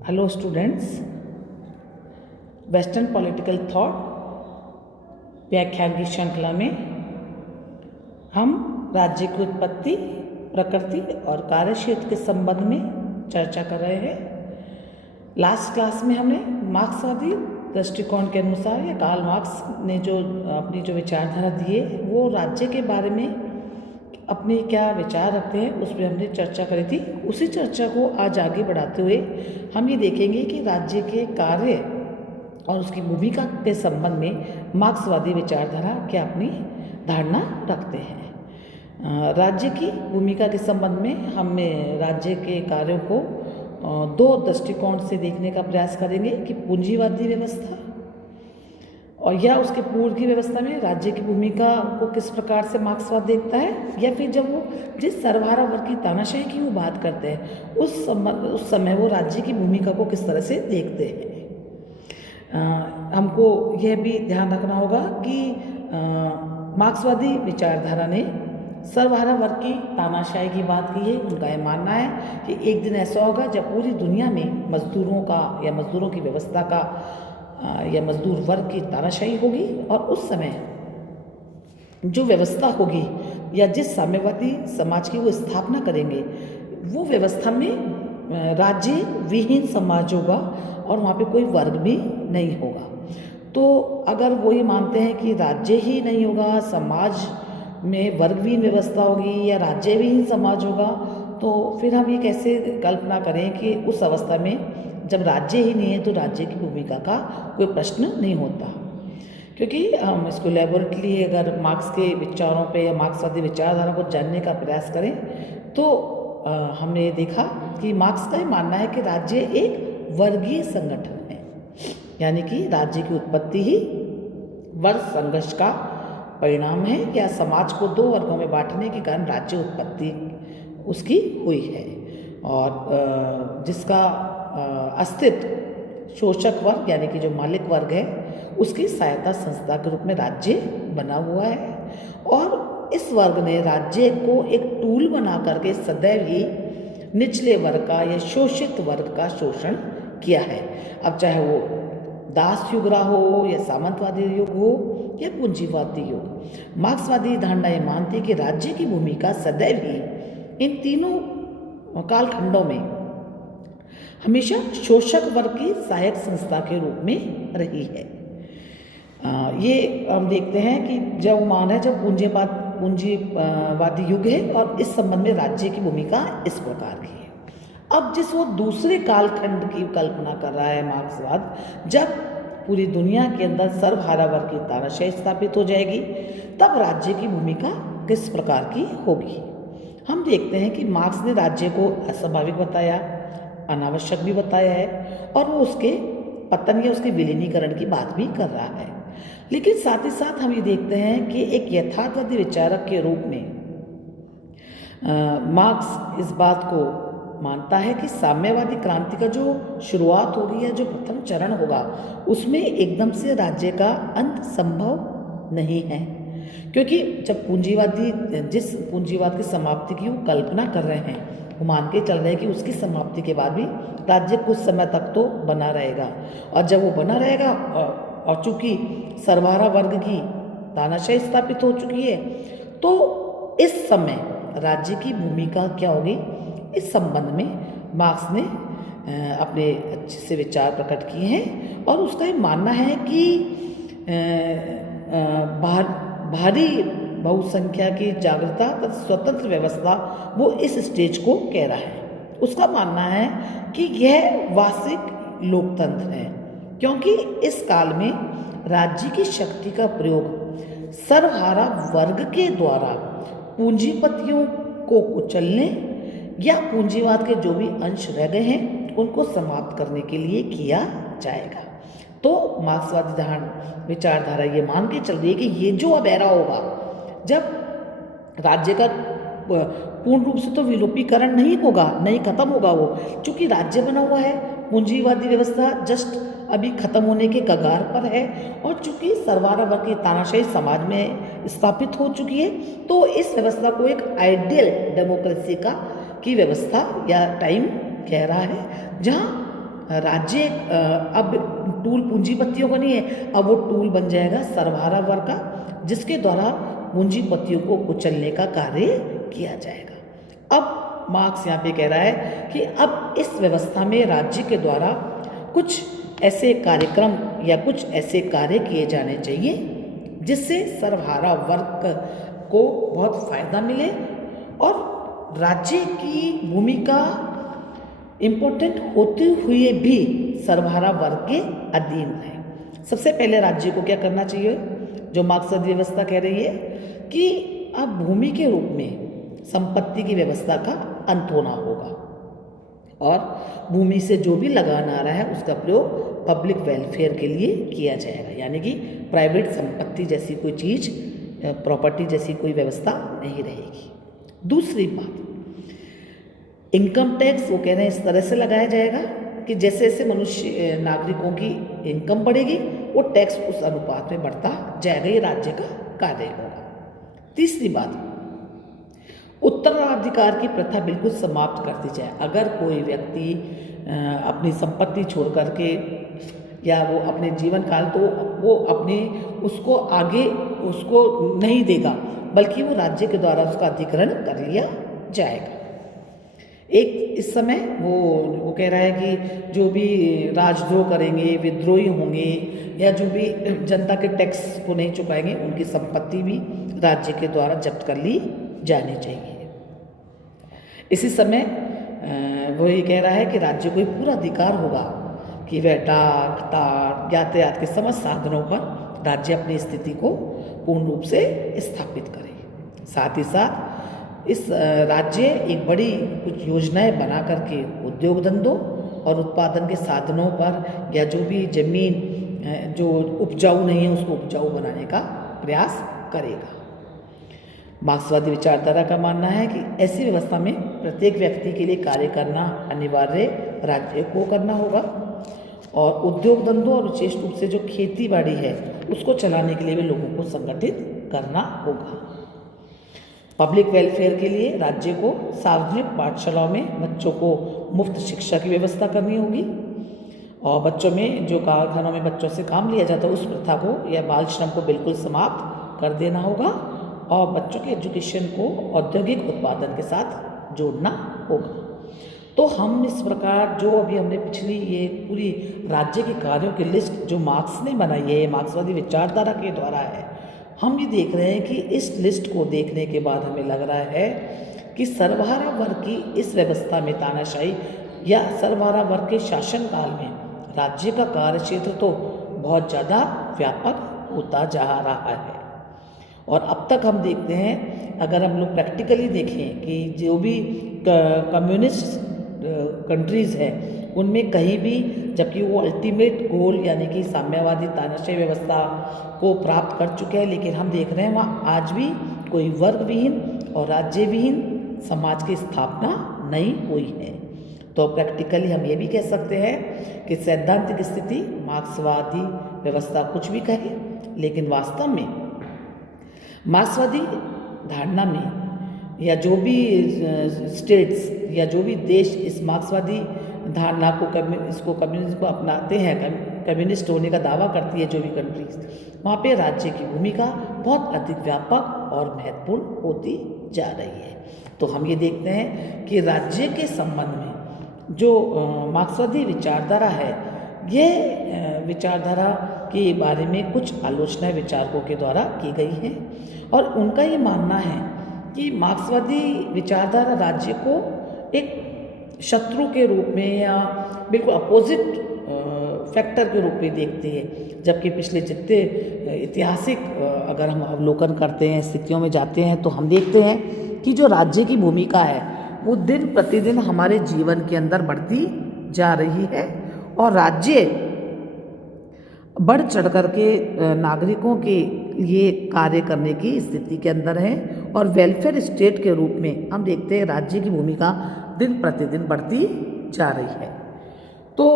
Hello students, western political thought व्याख्यान की श्रृंखला में हम राज्य की उत्पत्ति, प्रकृति और कार्यक्षेत्र के संबंध में चर्चा कर रहे हैं। लास्ट क्लास में हमने मार्क्सवादी दृष्टिकोण के अनुसार या कार्ल मार्क्स ने जो अपनी विचारधारा दी है वो राज्य के बारे में अपने क्या विचार रखते हैं उस पर हमने चर्चा करी थी। उसी चर्चा को आज आगे बढ़ाते हुए हम ये देखेंगे कि राज्य के कार्य और उसकी भूमिका के संबंध में मार्क्सवादी विचारधारा क्या अपनी धारणा रखते हैं। राज्य की भूमिका के संबंध में हमें राज्य के कार्यों को दो दृष्टिकोण से देखने का प्रयास करेंगे कि पूंजीवादी व्यवस्था और या उसके पूर्व की व्यवस्था में राज्य की भूमिका को किस प्रकार से मार्क्सवाद देखता है, या फिर जब वो जिस सर्वहारा वर्ग की तानाशाही की वो बात करते हैं उस समय वो राज्य की भूमिका को किस तरह से देखते हैं। हमको यह भी ध्यान रखना होगा कि मार्क्सवादी विचारधारा ने सर्वहारा वर्ग की तानाशाही की बात की है। उनका यह मानना है कि एक दिन ऐसा होगा जब पूरी दुनिया में मजदूरों का या मजदूरों की व्यवस्था का या मजदूर वर्ग की तानाशाही होगी, और उस समय जो व्यवस्था होगी या जिस साम्यवादी समाज की वो स्थापना करेंगे वो व्यवस्था में राज्य विहीन समाज होगा और वहाँ पे कोई वर्ग भी नहीं होगा। तो अगर वो ये मानते हैं कि राज्य ही नहीं होगा, समाज में वर्गविहीन व्यवस्था होगी या राज्य विहीन समाज होगा, तो फिर हम ये कैसे कल्पना करें कि उस अवस्था में जब राज्य ही नहीं है तो राज्य की भूमिका का कोई प्रश्न नहीं होता। क्योंकि हम इसको लैबोरेटली अगर मार्क्स के विचारों पे या मार्क्सवादी विचारधारा को जानने का प्रयास करें तो हमने ये देखा कि मार्क्स का ये मानना है कि राज्य एक वर्गीय संगठन है, यानी कि राज्य की उत्पत्ति ही वर्ग संघर्ष का परिणाम है या समाज को दो वर्गों में बांटने के कारण राज्य उत्पत्ति उसकी हुई है, और जिसका अस्तित्व शोषक वर्ग यानी कि जो मालिक वर्ग है उसकी सहायता संस्था के रूप में राज्य बना हुआ है, और इस वर्ग ने राज्य को एक टूल बना करके सदैव ही निचले वर्ग का या शोषित वर्ग का शोषण किया है। अब चाहे वो दास युग रहा हो या सामंतवादी युग हो या पूंजीवादी युग, मार्क्सवादी धारणा ये मानती है कि राज्य की भूमिका सदैव ही इन तीनों कालखंडों में हमेशा शोषक वर्ग की सहायक संस्था के रूप में रही है। ये हम देखते हैं कि जब मान है जब पूंजीवादी युग है और इस संबंध में राज्य की भूमिका इस प्रकार की है। अब जिस वो दूसरे कालखंड की कल्पना कर रहा है मार्क्सवाद, जब पूरी दुनिया के अंदर सर्वहारा वर्ग की तानाशाही स्थापित हो जाएगी तब राज्य की भूमिका किस प्रकार की होगी। हम देखते हैं कि मार्क्स ने राज्य को अस्वाभाविक बताया, अनावश्यक भी बताया है, और वो उसके पतन या उसके विलीनीकरण की बात भी कर रहा है। लेकिन साथ ही साथ हम ये देखते हैं कि एक यथार्थवादी विचारक के रूप में मार्क्स इस बात को मानता है कि साम्यवादी क्रांति का जो शुरुआत होगी या जो प्रथम चरण होगा उसमें एकदम से राज्य का अंत संभव नहीं है, क्योंकि जब जिस पूंजीवाद की समाप्ति की वो कल्पना कर रहे हैं वो मान के चल रहे हैं कि उसकी समाप्ति के बाद भी राज्य कुछ समय तक तो बना रहेगा, और जब वो बना रहेगा और चूंकि सर्वहारा वर्ग की तानाशाही स्थापित हो चुकी है तो इस समय राज्य की भूमिका क्या होगी, इस संबंध में मार्क्स ने अपने अच्छे से विचार प्रकट किए हैं। और उसका ये मानना है कि भारी बहुसंख्या की जागरूकता तथा स्वतंत्र व्यवस्था वो इस स्टेज को कह रहा है। उसका मानना है कि यह वास्तविक लोकतंत्र है, क्योंकि इस काल में राज्य की शक्ति का प्रयोग सर्वहारा वर्ग के द्वारा पूंजीपतियों को कुचलने या पूंजीवाद के जो भी अंश रह गए हैं उनको समाप्त करने के लिए किया जाएगा। तो मार्क्सवादी विचारधारा ये मान के चल रही है कि ये जो अब एरा होगा जब राज्य का पूर्ण रूप से तो विलोपीकरण नहीं होगा, नहीं खत्म होगा वो, क्योंकि राज्य बना हुआ है, पूंजीवादी व्यवस्था जस्ट अभी खत्म होने के कगार पर है, और चूंकि सर्वहारा वर्ग की तानाशाही समाज में स्थापित हो चुकी है तो इस व्यवस्था को एक आइडियल डेमोक्रेसी की व्यवस्था या टाइम कह रहा है, जहाँ राज्य अब टूल पूंजीपतियों का नहीं है, अब वो टूल बन जाएगा सर्वहारा वर्ग का, जिसके द्वारा पूंजीपतियों को कुचलने का कार्य किया जाएगा। अब मार्क्स यहाँ पे कह रहा है कि अब इस व्यवस्था में राज्य के द्वारा कुछ ऐसे कार्यक्रम या कुछ ऐसे कार्य किए जाने चाहिए जिससे सर्वहारा वर्ग को बहुत फायदा मिले और राज्य की भूमिका इम्पोर्टेंट होते हुए भी सर्वहारा वर्ग के अधीन रहे। सबसे पहले राज्य को क्या करना चाहिए, जो मार्क्सवादी व्यवस्था कह रही है कि अब भूमि के रूप में संपत्ति की व्यवस्था का अंत होना होगा और भूमि से जो भी लगान आ रहा है उसका प्रयोग पब्लिक वेलफेयर के लिए किया जाएगा, यानी कि प्राइवेट संपत्ति जैसी कोई चीज़, प्रॉपर्टी जैसी कोई व्यवस्था नहीं रहेगी। दूसरी बात, इनकम टैक्स वो कह रहे हैं इस तरह से लगाया जाएगा कि जैसे जैसे मनुष्य नागरिकों की इनकम बढ़ेगी वो टैक्स उस अनुपात में बढ़ता जाएगा, ये राज्य का कार्य होगा। तीसरी बात, उत्तराधिकार की प्रथा बिल्कुल समाप्त कर दी जाए। अगर कोई व्यक्ति अपनी संपत्ति छोड़ करके या वो अपने जीवन काल, तो वो अपने उसको आगे उसको नहीं देगा, बल्कि वो राज्य के द्वारा उसका अधिग्रहण कर लिया जाएगा। एक इस समय वो कह रहा है कि जो भी राजद्रोह करेंगे, विद्रोही होंगे या जो भी जनता के टैक्स को नहीं चुकाएंगे, उनकी संपत्ति भी राज्य के द्वारा जब्त कर ली जानी चाहिए। इसी समय वो ये कह रहा है कि राज्य को ये पूरा अधिकार होगा कि वह डाक, तार, यातायात के समस्त साधनों पर राज्य अपनी स्थिति को पूर्ण रूप से स्थापित करे। साथ ही साथ इस राज्य एक बड़ी कुछ योजनाएं बना करके उद्योग धंधों और उत्पादन के साधनों पर या जो भी जमीन जो उपजाऊ नहीं है उसको उपजाऊ बनाने का प्रयास करेगा। मार्क्सवादी विचारधारा का मानना है कि ऐसी व्यवस्था में प्रत्येक व्यक्ति के लिए कार्य करना अनिवार्य राज्य को करना होगा और उद्योग धंधों और विशेष रूप से जो खेती बाड़ी है उसको चलाने के लिए भी लोगों को संगठित करना होगा। पब्लिक वेलफेयर के लिए राज्य को सार्वजनिक पाठशालाओं में बच्चों को मुफ्त शिक्षा की व्यवस्था करनी होगी और बच्चों में जो कारखानों में बच्चों से काम लिया जाता है उस प्रथा को या बाल श्रम को बिल्कुल समाप्त कर देना होगा और बच्चों के एजुकेशन को औद्योगिक उत्पादन के साथ जोड़ना होगा। तो हम इस प्रकार जो अभी हमने पिछली ये पूरी राज्य के कार्यों की लिस्ट जो मार्क्स ने बनाई है, मार्क्सवादी विचारधारा के द्वारा है, हम ये देख रहे हैं कि इस लिस्ट को देखने के बाद हमें लग रहा है कि सर्वहारा वर्ग की इस व्यवस्था में तानाशाही या सर्वहारा वर्ग के शासन काल में राज्य का कार्यक्षेत्र तो बहुत ज़्यादा व्यापक होता जा रहा है। और अब तक हम देखते हैं, अगर हम लोग प्रैक्टिकली देखें कि जो भी कम्युनिस्ट कंट्रीज़ हैं उनमें कहीं भी, जबकि वो अल्टीमेट गोल यानी कि साम्यवादी तानाशाही व्यवस्था को प्राप्त कर चुके हैं, लेकिन हम देख रहे हैं वहाँ आज भी कोई वर्ग विहीन और राज्य विहीन समाज की स्थापना नहीं हुई है। तो प्रैक्टिकली हम ये भी कह सकते हैं कि सैद्धांतिक स्थिति मार्क्सवादी व्यवस्था कुछ भी कहे, लेकिन वास्तव में मार्क्सवादी धारणा में या जो भी स्टेट्स या जो भी देश इस मार्क्सवादी धारणा को इसको कम्युनिज्म को अपनाते हैं, कम्युनिस्ट होने का दावा करती है जो भी कंट्रीज, वहाँ पे राज्य की भूमिका बहुत अधिक व्यापक और महत्वपूर्ण होती जा रही है। तो हम ये देखते हैं कि राज्य के संबंध में जो मार्क्सवादी विचारधारा है, ये विचारधारा के बारे में कुछ आलोचनाएं विचारकों के द्वारा की गई हैं और उनका ये मानना है कि मार्क्सवादी विचारधारा राज्य को एक शत्रु के रूप में या बिल्कुल अपोजिट फैक्टर के रूप में देखती है, जबकि पिछले जितने ऐतिहासिक अगर हम अवलोकन करते हैं, स्थितियों में जाते हैं, तो हम देखते हैं कि जो राज्य की भूमिका है वो दिन प्रतिदिन हमारे जीवन के अंदर बढ़ती जा रही है और राज्य बढ़ चढ़ कर के नागरिकों के लिए कार्य करने की स्थिति के अंदर है और वेलफेयर स्टेट के रूप में हम देखते हैं राज्य की भूमिका दिन प्रतिदिन बढ़ती जा रही है। तो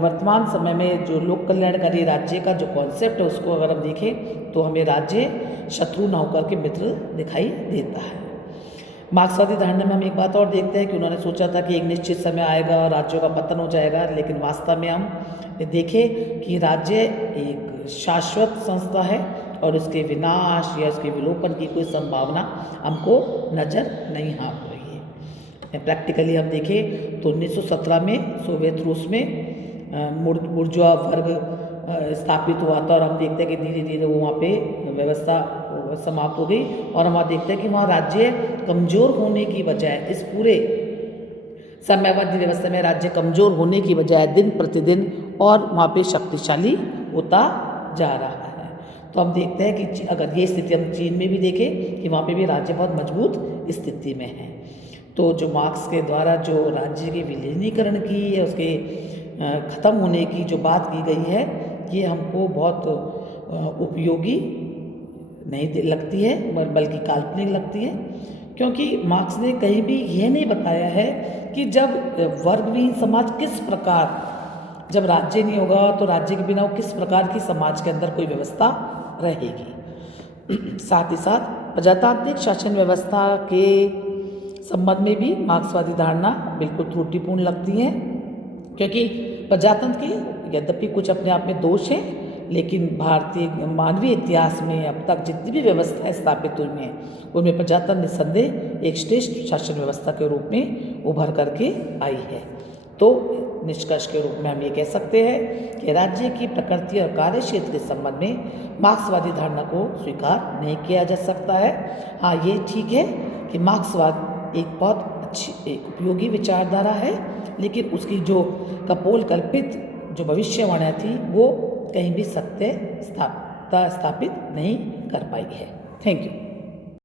वर्तमान समय में जो लोक कल्याणकारी राज्य का जो कॉन्सेप्ट है उसको अगर हम देखें तो हमें राज्य शत्रु न होकर के मित्र दिखाई देता है। मार्क्सवादी धारणा में हम एक बात और देखते हैं कि उन्होंने सोचा था कि एक निश्चित समय आएगा और राज्यों का पतन हो जाएगा, लेकिन वास्तव में हम देखें कि राज्य एक शाश्वत संस्था है और उसके विनाश या उसके विलोपन की कोई संभावना हमको नज़र नहीं आ रही है। प्रैक्टिकली हम देखें तो 1917 में सोवियत रूस में बुर्जुआ वर्ग स्थापित हुआ था और हम देखते हैं कि धीरे धीरे वो वहाँ पे व्यवस्था समाप्त हो गई और हम वहाँ देखते हैं कि वहाँ राज्य कमज़ोर होने की बजाय, इस पूरे साम्यवादी व्यवस्था में राज्य कमज़ोर होने की बजाय दिन प्रतिदिन और वहाँ पे शक्तिशाली होता जा रहा है। तो हम देखते हैं कि अगर ये स्थिति हम चीन में भी देखें कि वहाँ पे भी राज्य बहुत मजबूत स्थिति में है। तो जो मार्क्स के द्वारा जो राज्य के विलीनीकरण की या उसके ख़त्म होने की जो बात की गई है, ये हमको बहुत उपयोगी नहीं लगती है बल्कि काल्पनिक लगती है, क्योंकि मार्क्स ने कहीं भी यह नहीं बताया है कि जब वर्गविहीन समाज किस प्रकार, जब राज्य नहीं होगा तो राज्य के बिना वो किस प्रकार की समाज के अंदर कोई व्यवस्था रहेगी। साथ ही साथ प्रजातांत्रिक शासन व्यवस्था के संबंध में भी मार्क्सवादी धारणा बिल्कुल त्रुटिपूर्ण लगती है, क्योंकि प्रजातंत्र के यद्यपि कुछ अपने आप में दोष है, लेकिन भारतीय मानवीय इतिहास में अब तक जितनी भी व्यवस्थाएं स्थापित हुई हैं उनमें प्रजातंत्र निस्संदेह एक श्रेष्ठ शासन व्यवस्था के रूप में उभर करके आई है। तो निष्कर्ष के रूप में हम ये कह सकते हैं कि राज्य की प्रकृति और कार्य क्षेत्र के संबंध में मार्क्सवादी धारणा को स्वीकार नहीं किया जा सकता है। हाँ, ये ठीक है कि मार्क्सवाद एक बहुत अच्छी एक उपयोगी विचारधारा है, लेकिन उसकी जो कपोल कल्पित जो भविष्यवाणियाँ थी वो कहीं भी सत्य स्थापित नहीं कर पाई है। Thank you.